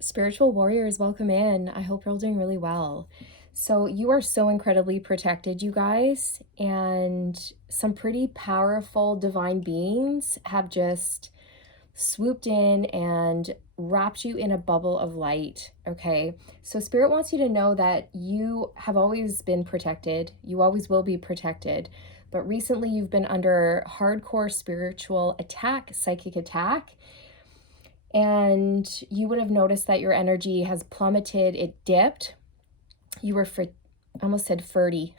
Spiritual warriors, welcome in. I hope you're all doing really well. So, you are so incredibly protected, you guys, and some pretty powerful divine beings have just swooped in and wrapped you in a bubble of light. Okay, so Spirit wants you to know that you have always been protected, you always will be protected. But recently, you've been under hardcore spiritual attack, psychic attack, and you would have noticed that your energy has plummeted, it dipped. You were I almost said Ferdy.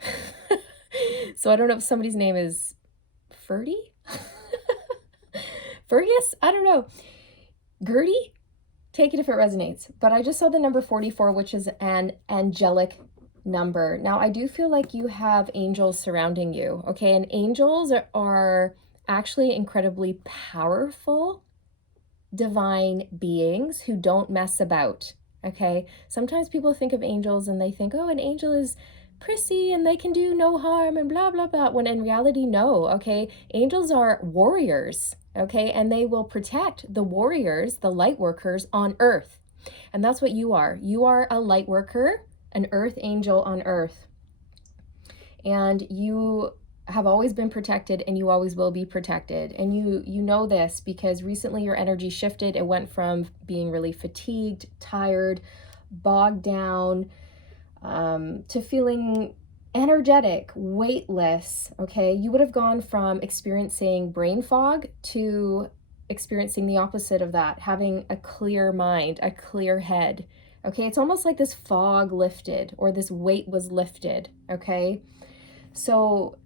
So I don't know if somebody's name is Ferdy? Fergus? I don't know. Gertie? Take it if it resonates. But I just saw the number 44, which is an angelic number. Now, I do feel like you have angels surrounding you, okay? And angels are actually incredibly powerful divine beings who don't mess about. Okay, sometimes people think of angels and they think, oh, an angel is prissy and they can do no harm and blah blah blah, when in reality, no. Okay, angels are warriors, okay, and they will protect the warriors, the light workers on earth. And that's what you are. You are a light worker, an earth angel on earth, and you have always been protected and you always will be protected. And you know this because recently your energy shifted. It went from being really fatigued, tired, bogged down, to feeling energetic, weightless. Okay, you would have gone from experiencing brain fog to experiencing the opposite of that, having a clear mind, a clear head. Okay, it's almost like this fog lifted or this weight was lifted. Okay, so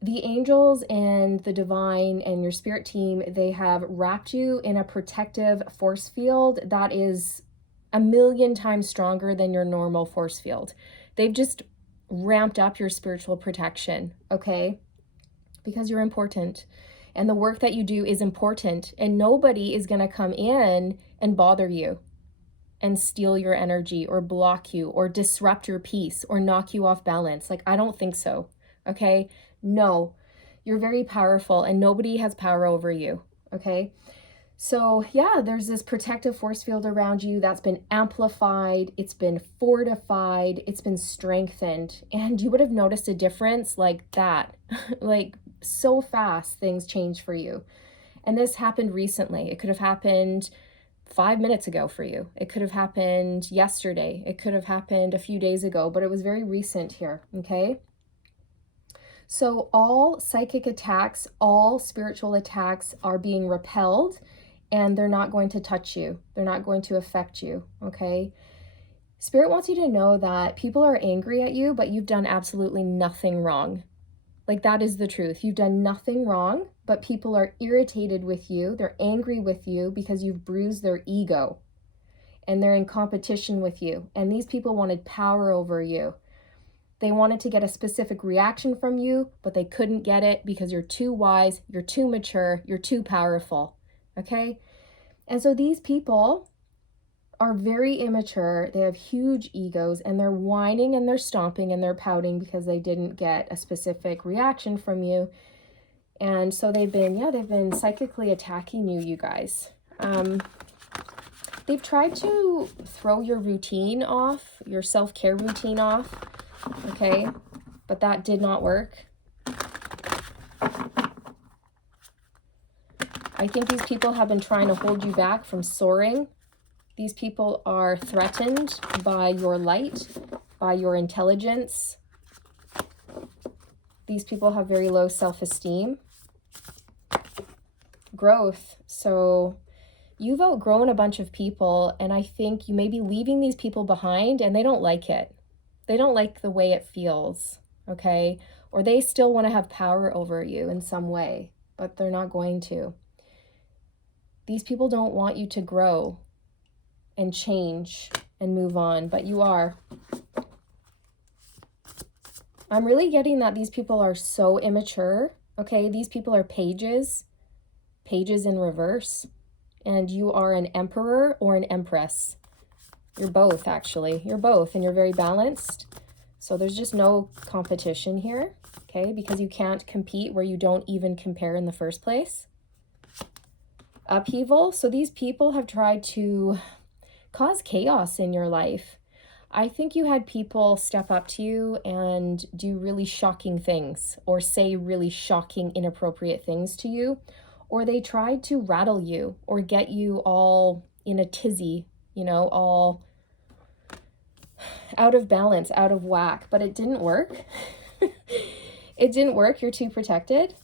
the angels and the divine and your spirit team, they have wrapped you in a protective force field that is a million times stronger than your normal force field. They've just ramped up your spiritual protection, okay? Because you're important. And the work that you do is important. And nobody is going to come in and bother you and steal your energy or block you or disrupt your peace or knock you off balance. Like, I don't think so. Okay? No, you're very powerful and nobody has power over you. Okay? So, yeah, there's this protective force field around you that's been amplified, it's been fortified, it's been strengthened. And you would have noticed a difference like that. Like, so fast things change for you. And this happened recently. It could have happened 5 minutes ago for you. It could have happened yesterday. It could have happened a few days ago, but it was very recent here. Okay? So all psychic attacks, all spiritual attacks are being repelled and they're not going to touch you. They're not going to affect you, okay? Spirit wants you to know that people are angry at you, but you've done absolutely nothing wrong. Like, that is the truth. You've done nothing wrong, but people are irritated with you. They're angry with you because you've bruised their ego and they're in competition with you. And these people wanted power over you. They wanted to get a specific reaction from you, but they couldn't get it because you're too wise, you're too mature, you're too powerful, okay? And so these people are very immature, they have huge egos, and they're whining and they're stomping and they're pouting because they didn't get a specific reaction from you. And so they've been psychically attacking you guys. They've tried to throw your routine off, your self-care routine off. Okay, but that did not work. I think these people have been trying to hold you back from soaring. These people are threatened by your light, by your intelligence. These people have very low self-esteem. Growth. So you've outgrown a bunch of people, and I think you may be leaving these people behind, and they don't like it. They don't like the way it feels, okay? Or they still want to have power over you in some way, but they're not going to. These people don't want you to grow and change and move on, but you are. I'm really getting that these people are so immature, okay? These people are pages in reverse, and you are an emperor or an empress. You're both, actually. You're both, and you're very balanced. So there's just no competition here, okay? Because you can't compete where you don't even compare in the first place. Upheaval. So these people have tried to cause chaos in your life. I think you had people step up to you and do really shocking things or say really shocking, inappropriate things to you, or they tried to rattle you or get you all in a tizzy, all out of balance, out of whack, but it didn't work. It didn't work. You're too protected.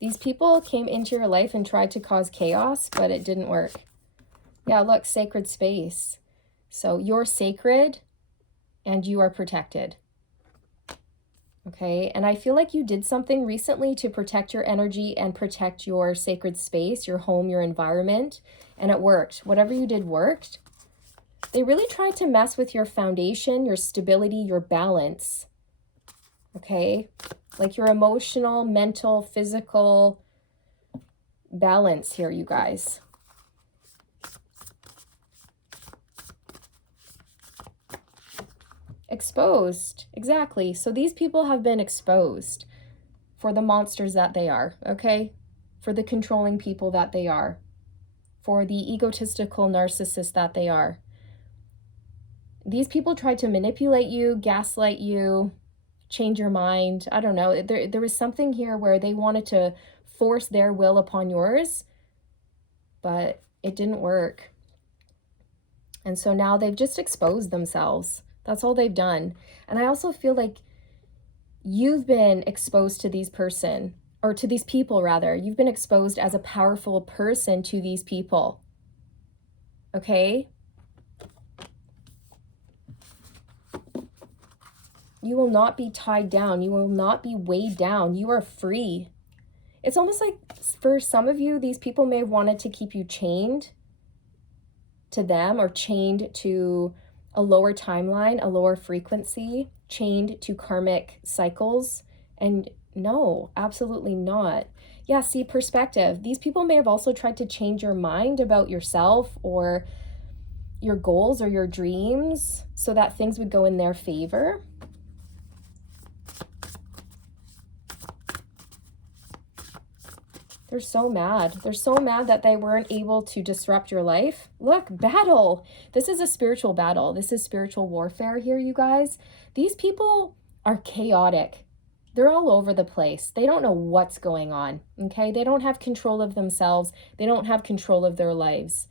These people came into your life and tried to cause chaos, but it didn't work. Yeah, look, sacred space. So you're sacred and you are protected. Okay, and I feel like you did something recently to protect your energy and protect your sacred space, your home, your environment, and it worked. Whatever you did worked. They really tried to mess with your foundation, your stability, your balance. Okay, like your emotional, mental, physical balance here, you guys. Exposed, exactly. So these people have been exposed for the monsters that they are, okay? For the controlling people that they are, for the egotistical narcissists that they are. These people tried to manipulate you, gaslight you, change your mind. I don't know. There was something here where they wanted to force their will upon yours, but it didn't work. And so now they've just exposed themselves. That's all they've done. And I also feel like you've been exposed to these people rather. You've been exposed as a powerful person to these people. Okay? You will not be tied down. You will not be weighed down. You are free. It's almost like for some of you, these people may have wanted to keep you chained to them or chained to a lower timeline, a lower frequency, chained to karmic cycles. And no, absolutely not. Yeah, see, perspective. These people may have also tried to change your mind about yourself or your goals or your dreams so that things would go in their favor. They're so mad. They're so mad that they weren't able to disrupt your life. Look, battle. This is a spiritual battle. This is spiritual warfare here, you guys. These people are chaotic. They're all over the place. They don't know what's going on, okay? They don't have control of themselves. They don't have control of their lives.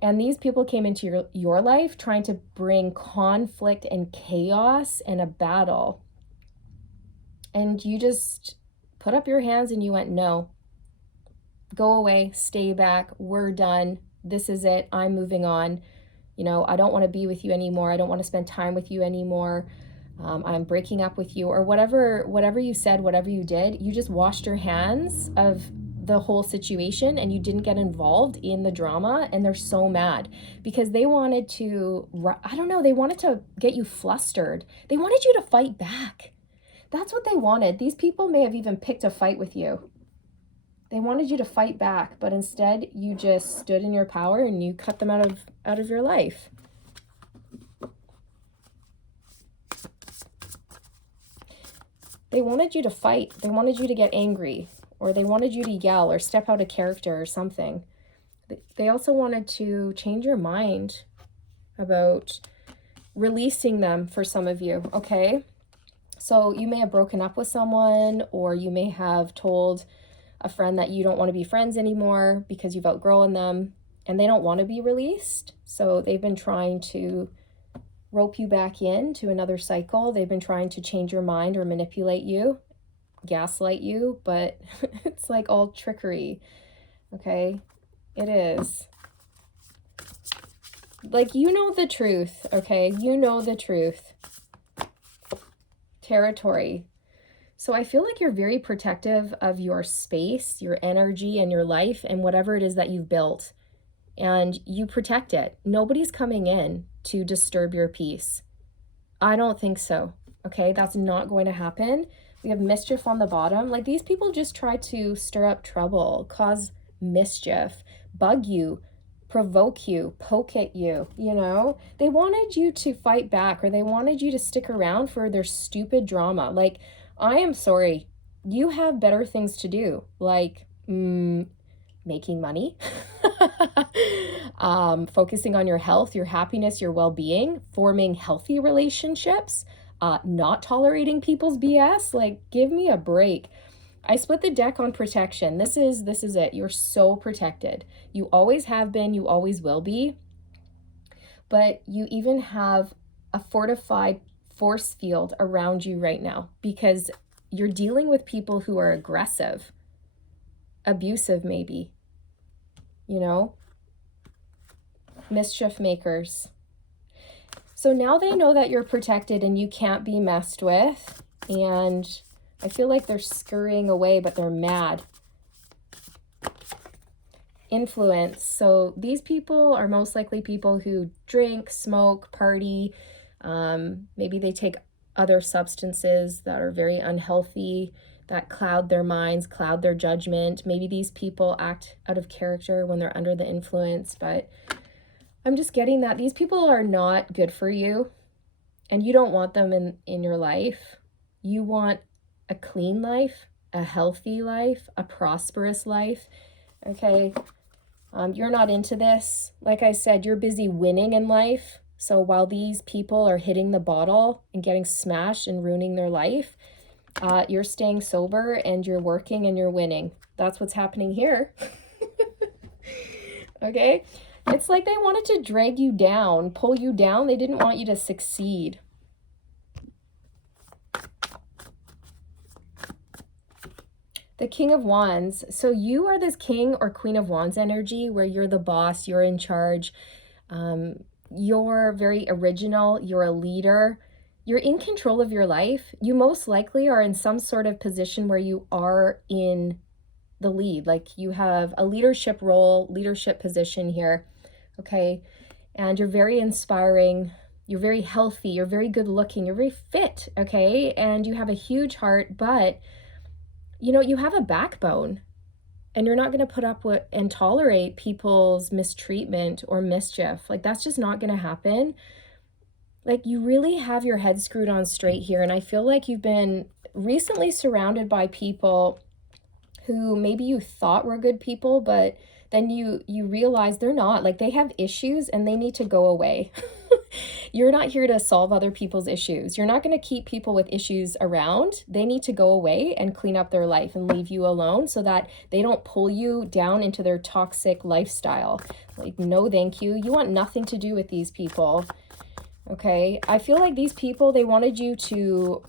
And these people came into your life trying to bring conflict and chaos and a battle. And you just put up your hands and you went, no. Go away, stay back, we're done, this is it, I'm moving on. I don't want to be with you anymore. I don't want to spend time with you anymore. I'm breaking up with you, or whatever you said, whatever you did, you just washed your hands of the whole situation and you didn't get involved in the drama. And they're so mad because they wanted to, they wanted to get you flustered. They wanted you to fight back. That's what they wanted. These people may have even picked a fight with you. They wanted you to fight back, but instead you just stood in your power and you cut them out of your life. They wanted you to fight. They wanted you to get angry, or they wanted you to yell or step out of character or something. They also wanted to change your mind about releasing them for some of you, okay? So you may have broken up with someone, or you may have told a friend that you don't want to be friends anymore because you've outgrown them and they don't want to be released. So they've been trying to rope you back in to another cycle. They've been trying to change your mind or manipulate you, gaslight you, but it's like all trickery. Okay? It is. Like, you know the truth, okay? You know the truth. Territory. So I feel like you're very protective of your space, your energy, and your life, and whatever it is that you've built. And you protect it. Nobody's coming in to disturb your peace. I don't think so. Okay, that's not going to happen. We have mischief on the bottom. Like, these people just try to stir up trouble, cause mischief, bug you, provoke you, poke at you, They wanted you to fight back, or they wanted you to stick around for their stupid drama. Like, I am sorry, you have better things to do, like making money, focusing on your health, your happiness, your well-being, forming healthy relationships, not tolerating people's BS. Like, give me a break. I split the deck on protection. This is it. You're so protected. You always have been, you always will be. But you even have a fortified force field around you right now because you're dealing with people who are aggressive, abusive maybe, you know, mischief makers. So now they know that you're protected and you can't be messed with. And I feel like they're scurrying away, but they're mad. Influence. So these people are most likely people who drink, smoke, party. Maybe they take other substances that are very unhealthy, that cloud their minds, cloud their judgment. Maybe these people act out of character when they're under the influence, but I'm just getting that these people are not good for you and you don't want them in your life. You want a clean life, a healthy life, a prosperous life, okay? You're not into this. Like I said, you're busy winning in life. So while these people are hitting the bottle and getting smashed and ruining their life, you're staying sober and you're working and you're winning. That's what's happening here. Okay? It's like they wanted to drag you down, pull you down. They didn't want you to succeed. The King of Wands. So you are this King or Queen of Wands energy where you're the boss, you're in charge, you're very original, you're a leader, you're in control of your life. You most likely are in some sort of position where you are in the lead, like you have a leadership role, leadership position here, okay? And you're very inspiring, you're very healthy, you're very good looking, you're very fit, okay? And you have a huge heart, but you know, you have a backbone and you're not going to put up with and tolerate people's mistreatment or mischief. Like, that's just not going to happen. Like, you really have your head screwed on straight here. And I feel like you've been recently surrounded by people who maybe you thought were good people, but then you realize they're not. Like, they have issues and they need to go away. You're not here to solve other people's issues. You're not going to keep people with issues around. They need to go away and clean up their life and leave you alone so that they don't pull you down into their toxic lifestyle. Like, no, thank you. You want nothing to do with these people. Okay? I feel like these people, they wanted you to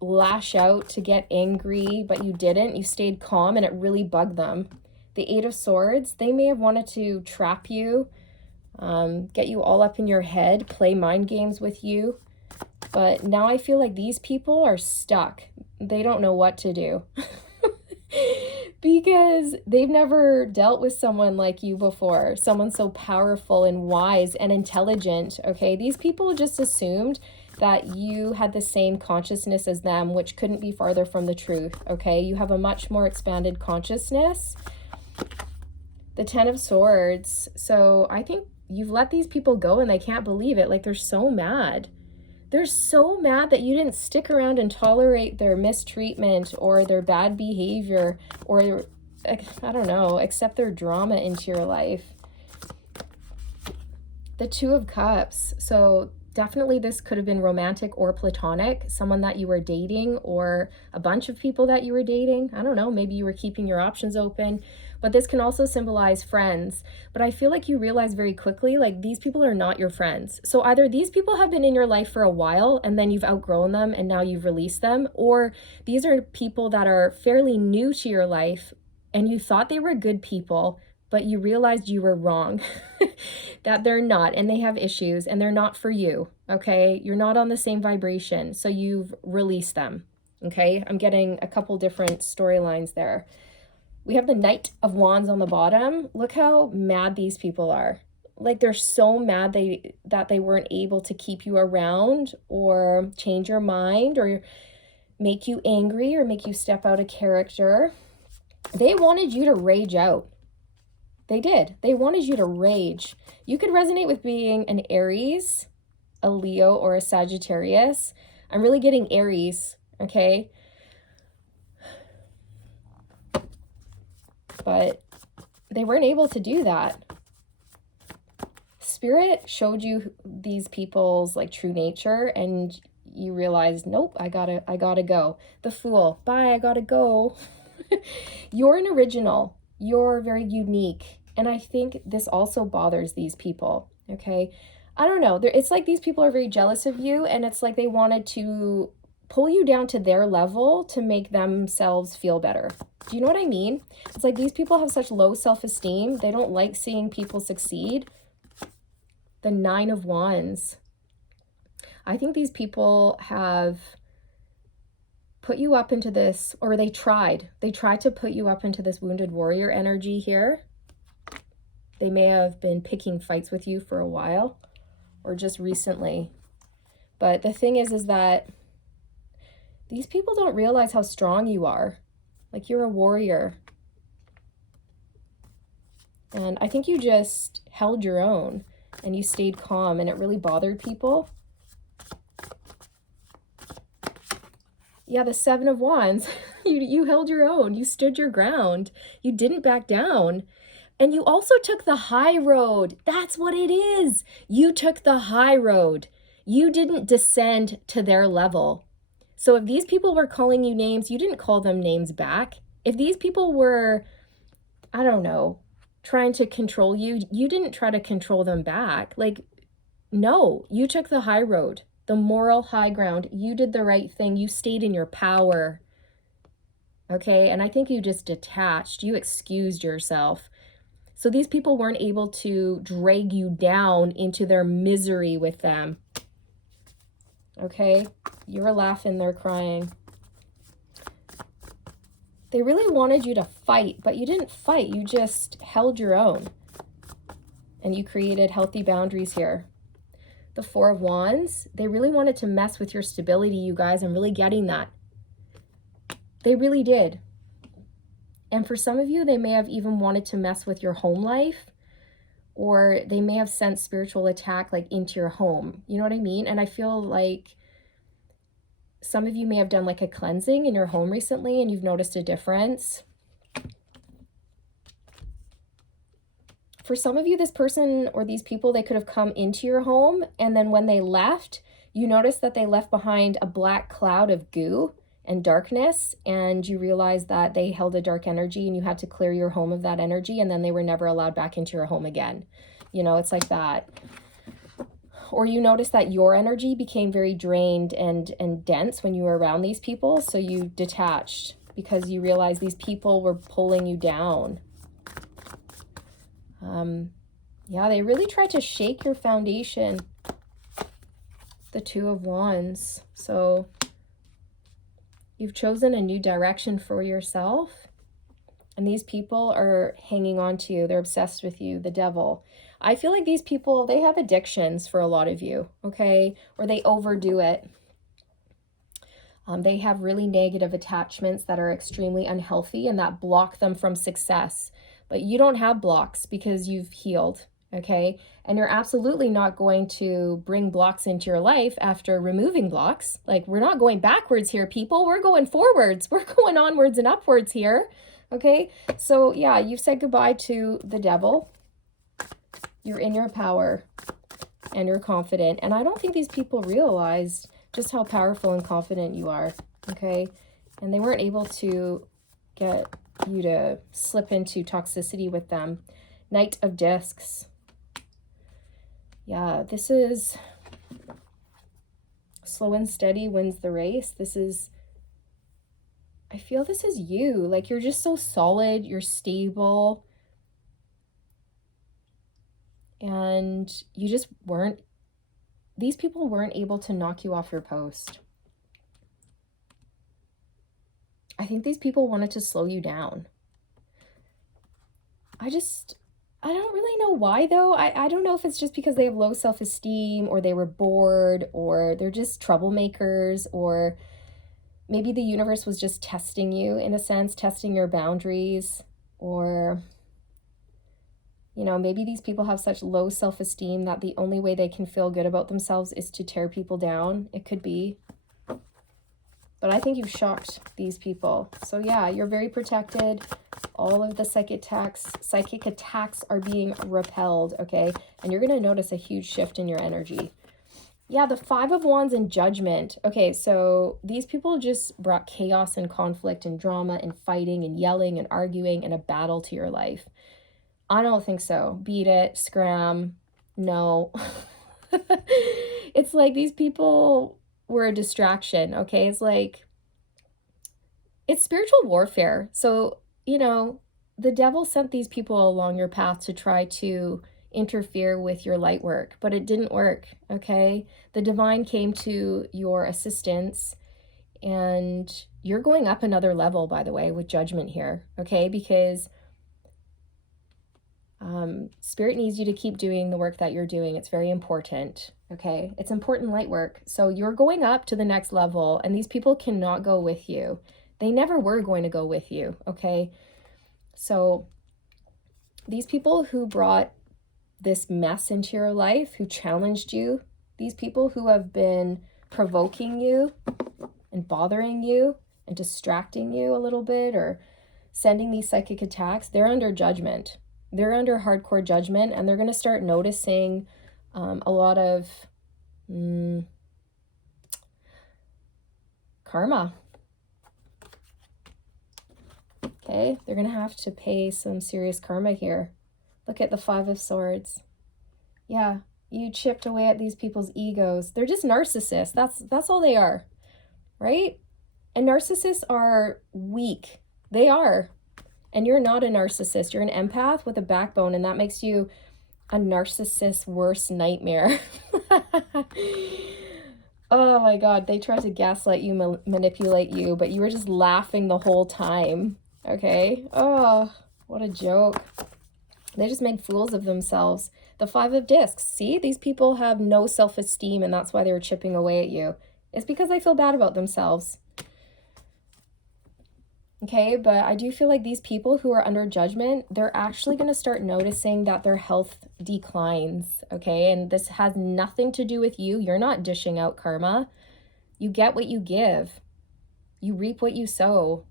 lash out, to get angry, but you didn't. You stayed calm and it really bugged them. The Eight of Swords, they may have wanted to trap you, get you all up in your head, play mind games with you. But now I feel like these people are stuck. They don't know what to do. Because they've never dealt with someone like you before. Someone so powerful and wise and intelligent, okay? These people just assumed that you had the same consciousness as them, which couldn't be farther from the truth, okay? You have a much more expanded consciousness. The Ten of Swords. So I think you've let these people go and they can't believe it. Like, they're so mad. They're so mad that you didn't stick around and tolerate their mistreatment or their bad behavior or, I don't know, accept their drama into your life. The Two of Cups. So definitely this could have been romantic or platonic, someone that you were dating or a bunch of people that you were dating. I don't know, maybe you were keeping your options open. But this can also symbolize friends. But I feel like you realize very quickly, like, these people are not your friends. So either these people have been in your life for a while and then you've outgrown them and now you've released them, or these are people that are fairly new to your life and you thought they were good people, but you realized you were wrong, that they're not, and they have issues and they're not for you, okay? You're not on the same vibration, so you've released them, okay? I'm getting a couple different storylines there. We have the Knight of Wands on the bottom. Look how mad these people are. Like, they're so mad that they weren't able to keep you around or change your mind or make you angry or make you step out of character. They wanted you to rage out. They did. They wanted you to rage. You could resonate with being an Aries, a Leo, or a Sagittarius. I'm really getting Aries, okay? But they weren't able to do that. Spirit showed you these people's like true nature, and you realized, nope, I gotta go. The Fool, bye, I gotta go. You're an original. You're very unique. And I think this also bothers these people, okay? I don't know. It's like these people are very jealous of you, and it's like they wanted to pull you down to their level to make themselves feel better. Do you know what I mean? It's like these people have such low self-esteem. They don't like seeing people succeed. The Nine of Wands. I think these people have put you up into this, or they tried to put you up into this wounded warrior energy here. They may have been picking fights with you for a while, or just recently. But the thing is that these people don't realize how strong you are. Like, you're a warrior. And I think you just held your own and you stayed calm, and it really bothered people. Yeah, the Seven of Wands. You held your own. You stood your ground. You didn't back down. And you also took the high road. That's what it is. You took the high road. You didn't descend to their level. So if these people were calling you names, you didn't call them names back. If these people were, I don't know, trying to control you, you didn't try to control them back. Like, no, you took the high road, the moral high ground. You did the right thing. You stayed in your power. Okay, and I think you just detached. You excused yourself. So these people weren't able to drag you down into their misery with them. Okay? You're laughing, they're crying. They really wanted you to fight, but you didn't fight. You just held your own. And you created healthy boundaries here. The Four of Wands, they really wanted to mess with your stability, you guys. I'm really getting that. They really did. And for some of you, they may have even wanted to mess with your home life, or they may have sent spiritual attack like into your home. You know what I mean? And I feel like some of you may have done like a cleansing in your home recently, and you've noticed a difference. For some of you, this person or these people, they could have come into your home, and then when they left, you noticed that they left behind a black cloud of goo and darkness, and you realized that they held a dark energy, and you had to clear your home of that energy, and then they were never allowed back into your home again. You know, it's like that. Or you noticed that your energy became very drained and dense when you were around these people, so you detached because you realized these people were pulling you down. Yeah, they really tried to shake your foundation. The Two of Wands. So you've chosen a new direction for yourself, and these people are hanging on to you. They're obsessed with you, the Devil. I feel like these people, they have addictions for a lot of you, okay? Or they overdo it. They have really negative attachments that are extremely unhealthy and that block them from success. But you don't have blocks because you've healed, okay? And you're absolutely not going to bring blocks into your life after removing blocks. Like, we're not going backwards here, people. We're going forwards. We're going onwards and upwards here, okay? So yeah, you've said goodbye to the Devil. You're in your power and you're confident. And I don't think these people realized just how powerful and confident you are, okay? And they weren't able to get you to slip into toxicity with them. Knight of Discs. Yeah, this is slow and steady wins the race. This is, I feel this is you. Like, you're just so solid, you're stable, and you just weren't, these people weren't able to knock you off your post. I think these people wanted to slow you down. I don't really know why, though. I don't know if it's just because they have low self-esteem, or they were bored, or they're just troublemakers, or maybe the universe was just testing you, in a sense, testing your boundaries, or, you know, maybe these people have such low self-esteem that the only way they can feel good about themselves is to tear people down. It could be. But I think you've shocked these people. So yeah, you're very protected. All of the psychic attacks are being repelled, okay? And you're going to notice a huge shift in your energy. Yeah, the 5 of Wands and Judgment. Okay, so these people just brought chaos and conflict and drama and fighting and yelling and arguing and a battle to your life. I don't think so. Beat it, scram, no. It's like these people were a distraction, okay? It's like, it's spiritual warfare. So, the devil sent these people along your path to try to interfere with your light work, but it didn't work, okay? The divine came to your assistance, and you're going up another level, by the way, with Judgment here, okay? Because Spirit needs you to keep doing the work that you're doing. It's very important, okay? It's important light work. So you're going up to the next level, and these people cannot go with you. They never were going to go with you, okay? So these people who brought this mess into your life, who challenged you, these people who have been provoking you and bothering you and distracting you a little bit or sending these psychic attacks, they're under judgment. They're under hardcore judgment, and they're going to start noticing a lot of karma. Okay, they're going to have to pay some serious karma here. Look at the 5 of Swords. Yeah, you chipped away at these people's egos. They're just narcissists. That's all they are, right? And narcissists are weak. They are. And you're not a narcissist. You're an empath with a backbone, and that makes you a narcissist's worst nightmare. Oh my God, they tried to gaslight you, manipulate you, but you were just laughing the whole time, okay? Oh, what a joke. They just made fools of themselves. The 5 of Discs. See, these people have no self-esteem, and that's why they were chipping away at you. It's because they feel bad about themselves. Okay, but I do feel like these people who are under judgment, they're actually going to start noticing that their health declines, okay? And this has nothing to do with you. You're not dishing out karma. You get what you give. You reap what you sow.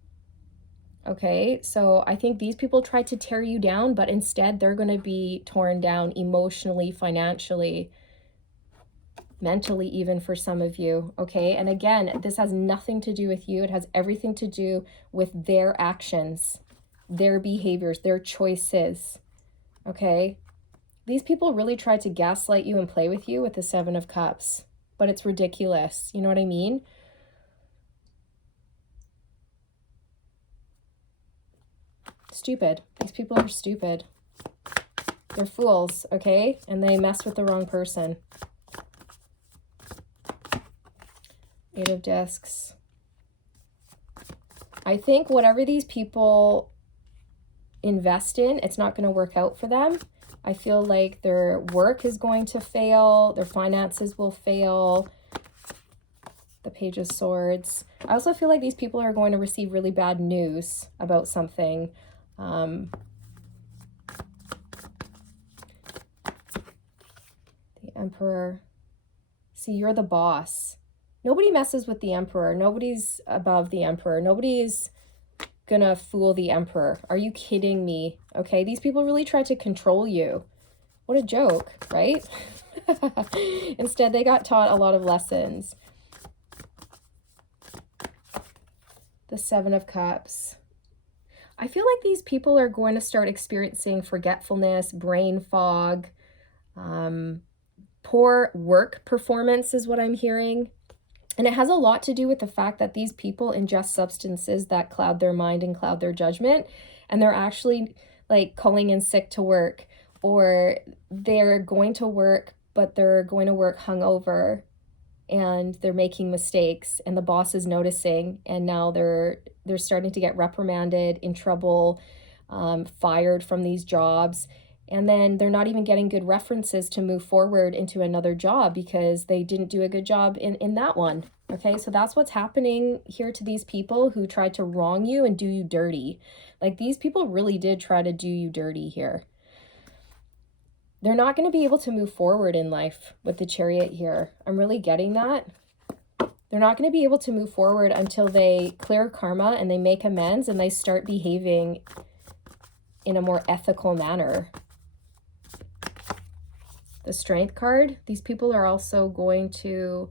Okay, so I think these people tried to tear you down, but instead they're going to be torn down emotionally, financially, mentally, even for some of you, okay? And again, this has nothing to do with you. It has everything to do with their actions, their behaviors, their choices, okay? These people really tried to gaslight you and play with you with the 7 of Cups, but it's ridiculous. You know what I mean? Stupid. These people are stupid. They're fools, okay? And they mess with the wrong person. 8 of Discs. I think whatever these people invest in, it's not going to work out for them. I feel like their work is going to fail. Their finances will fail. The Page of Swords. I also feel like these people are going to receive really bad news about something. The Emperor. See, you're the boss. Nobody messes with the Emperor. Nobody's above the Emperor. Nobody's gonna fool the Emperor. Are you kidding me? Okay, these people really try to control you. What a joke, right? Instead, they got taught a lot of lessons. The 7 of Cups. I feel like these people are going to start experiencing forgetfulness, brain fog, poor work performance is what I'm hearing. And it has a lot to do with the fact that these people ingest substances that cloud their mind and cloud their judgment. And they're actually like calling in sick to work, or they're going to work, but they're going to work hungover and they're making mistakes and the boss is noticing. And now they're starting to get reprimanded, in trouble, fired from these jobs. And then they're not even getting good references to move forward into another job because they didn't do a good job in that one. Okay, so that's what's happening here to these people who tried to wrong you and do you dirty. Like, these people really did try to do you dirty here. They're not going to be able to move forward in life with the Chariot here. I'm really getting that. They're not going to be able to move forward until they clear karma and they make amends and they start behaving in a more ethical manner. The Strength card, these people are also going to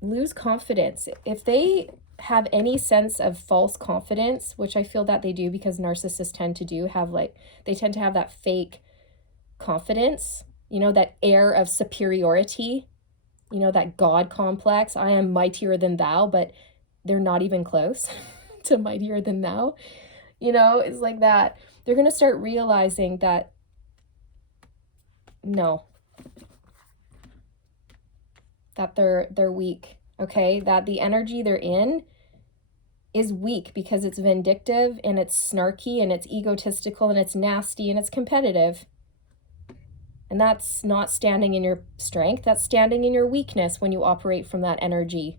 lose confidence. If they have any sense of false confidence, which I feel that they do because narcissists tend to do, they tend to have that fake confidence, you know, that air of superiority, you know, that God complex. I am mightier than thou, but they're not even close to mightier than thou. You know, it's like that. They're going to start realizing that, no, that they're weak, okay? That the energy they're in is weak because it's vindictive and it's snarky and it's egotistical and it's nasty and it's competitive. And that's not standing in your strength. That's standing in your weakness when you operate from that energy.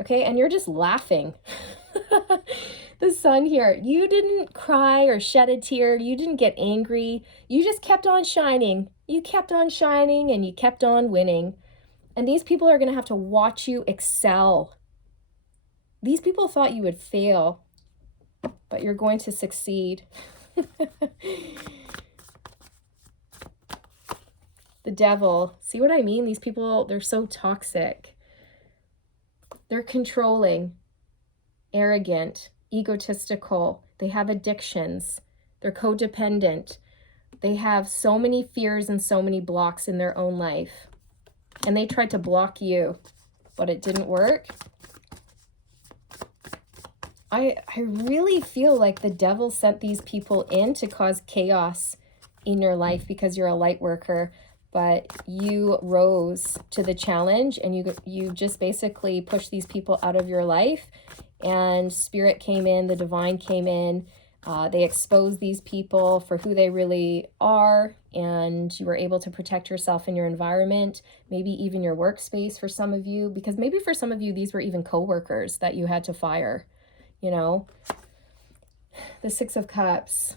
Okay, and you're just laughing. The Sun here, you didn't cry or shed a tear. You didn't get angry. You just kept on shining. You kept on shining and you kept on winning. And these people are going to have to watch you excel. These people thought you would fail, but you're going to succeed. The Devil. See what I mean? These people, they're so toxic. They're controlling, arrogant, egotistical. They have addictions. They're codependent. They have so many fears and so many blocks in their own life. And they tried to block you, but it didn't work. I really feel like the devil sent these people in to cause chaos in your life because you're a light worker, but you rose to the challenge and you just basically pushed these people out of your life, and Spirit came in, the divine came in. They exposed these people for who they really are, and you were able to protect yourself in your environment, maybe even your workspace for some of you, because maybe for some of you, these were even coworkers that you had to fire, you know. The Six of Cups.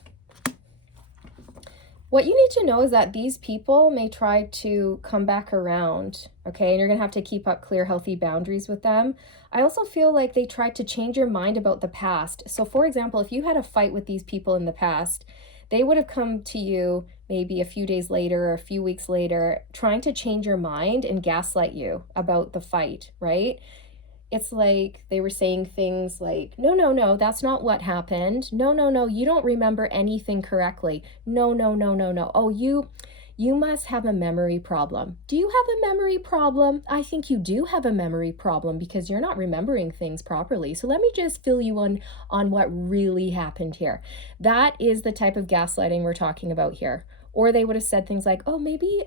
What you need to know is that these people may try to come back around, okay? And you're going to have to keep up clear, healthy boundaries with them. I also feel like they tried to change your mind about the past. So for example, if you had a fight with these people in the past, they would have come to you maybe a few days later or a few weeks later, trying to change your mind and gaslight you about the fight, right? It's like they were saying things like, no, that's not what happened. No, you don't remember anything correctly. No. Oh, you must have a memory problem. Do you have a memory problem? I think you do have a memory problem because you're not remembering things properly. So let me just fill you on what really happened here. That is the type of gaslighting we're talking about here. Or they would have said things like, oh, maybe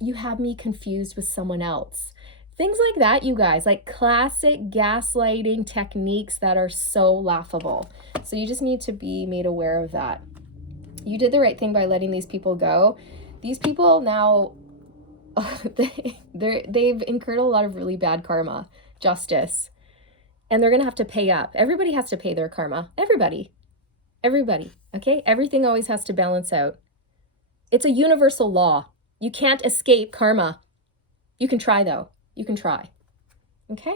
you have me confused with someone else. Things like that, you guys, like classic gaslighting techniques that are so laughable. So you just need to be made aware of that. You did the right thing by letting these people go. These people now, they've incurred a lot of really bad karma, justice, and they're going to have to pay up. Everybody has to pay their karma. Everybody, okay? Everything always has to balance out. It's a universal law. You can't escape karma. You can try, though. You can try. Okay?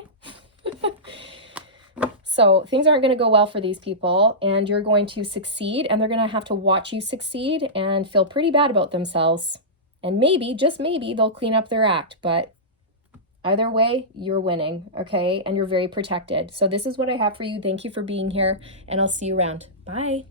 So things aren't going to go well for these people, and you're going to succeed, and they're going to have to watch you succeed and feel pretty bad about themselves. And maybe, just maybe, they'll clean up their act. But either way, you're winning, okay? And you're very protected. So this is what I have for you. Thank you for being here, and I'll see you around. Bye.